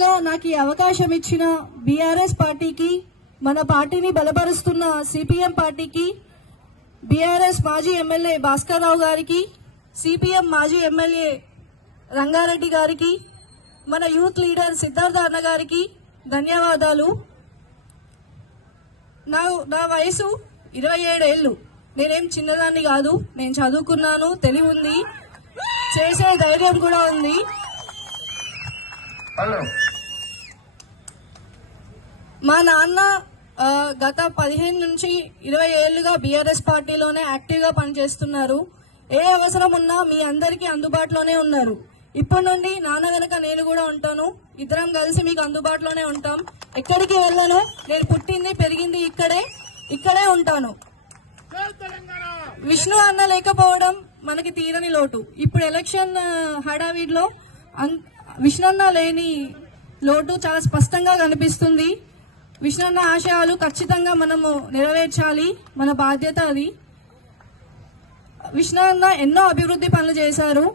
ముందుగా నాకు ఈ అవకాశం ఇచ్చిన బీఆర్ఎస్ పార్టీకి, మన పార్టీని బలపరుస్తున్న సిపిఎం పార్టీకి, బీఆర్ఎస్ మాజీ ఎమ్మెల్యే భాస్కర్ రావు గారికి, సిపిఎం మాజీ ఎమ్మెల్యే రంగారెడ్డి గారికి, మన యూత్ లీడర్ సిద్ధార్థ అన్న గారికి ధన్యవాదాలు. నా వయసు 27 ఏళ్ళు. నేనేం చిన్నదాన్ని కాదు. నేను చదువుకున్నాను, తెలివి ఉంది, చేసే ధైర్యం కూడా ఉంది. మా నాన్న గత 15 నుంచి 20 ఏళ్లుగా బీఆర్ఎస్ పార్టీలోనే యాక్టివ్గా పనిచేస్తున్నారు. ఏ అవసరం ఉన్నా మీ అందరికీ అందుబాటులోనే ఉన్నారు. ఇప్పటి నుండి నాన్న వెనక నేను కూడా ఉంటాను. ఇద్దరం కలిసి మీకు అందుబాటులోనే ఉంటాం. ఎక్కడికి వెళ్ళను. నేను పుట్టింది పెరిగింది ఇక్కడే ఉంటాను. విష్ణు అన్న లేకపోవడం మనకి తీరని లోటు. ఇప్పుడు ఎలక్షన్ హడావిడిలో విష్ణు అన్న లేని లోటు చాలా స్పష్టంగా కనిపిస్తుంది. విష్ణు అన్న ఆశయాలు ఖచ్చితంగా మనము నెరవేర్చాలి. మన బాధ్యత అది. విష్ణు అన్న ఎన్నో అభివృద్ధి పనులు చేశారు.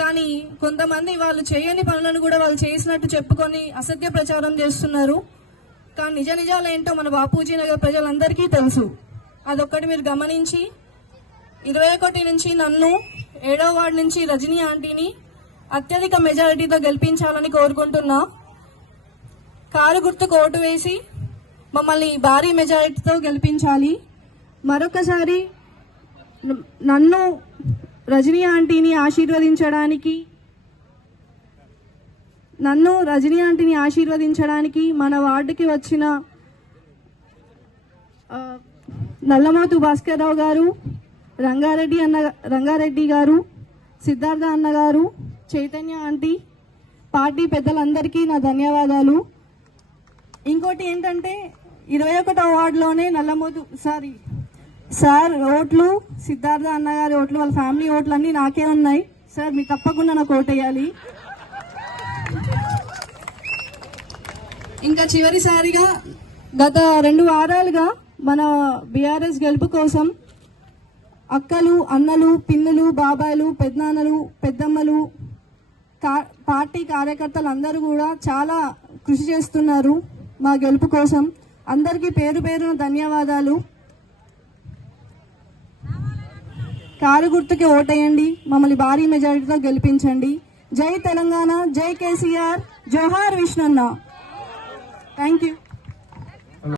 కానీ కొంతమంది వాళ్ళు చేయని పనులను కూడా వాళ్ళు చేసినట్టు చెప్పుకొని అసత్య ప్రచారం చేస్తున్నారు. కానీ నిజాలు ఏంటో మన బాపూజీ నగర్ ప్రజలందరికీ తెలుసు. అదొక్కటి మీరు గమనించి 21 నుంచి నన్ను 7వ వార్డు నుంచి రజనీ ఆంటీని అత్యధిక మెజారిటీతో గెలిపించాలని కోరుకుంటున్నా. కారు గుర్తుకు ఓటు వేసి మమ్మల్ని భారీ మెజారిటీతో గెలిపించాలి. మరొకసారి నన్ను రజనీ ఆంటీని ఆశీర్వదించడానికి మన వార్డుకి వచ్చిన నల్లమోతు భాస్కర్ రావు గారు, రంగారెడ్డి గారు, సిద్ధార్థ అన్న గారు, చైతన్య ఆంటీ, పార్టీ పెద్దలందరికీ నా ధన్యవాదాలు. ఇంకోటి ఏంటంటే 21వ వార్డులోనే సార్ ఓట్లు, సిద్ధార్థ అన్నగారి ఓట్లు, వాళ్ళ ఫ్యామిలీ ఓట్లు అన్నీ నాకే ఉన్నాయి. సార్ మీరు తప్పకుండా నాకు ఓటేయాలి. ఇంకా చివరిసారిగా గత 2 వారాలుగా మన బీఆర్ఎస్ గెలుపు కోసం అక్కలు, అన్నలు, పిన్నులు, బాబాయిలు, పెద్దనాన్నలు, పెద్దమ్మలు, పార్టీ కార్యకర్తలు అందరూ కూడా చాలా కృషి చేస్తున్నారు మా గెలుపు కోసం. అందరికీ పేరు పేరున ధన్యవాదాలు. కారు గుర్తుకి ఓటేయండి. మమ్మల్ని భారీ మెజారిటీతో గెలిపించండి. జై తెలంగాణ, జై కేసీఆర్, జోహార్ విష్ణన్న. Thank you.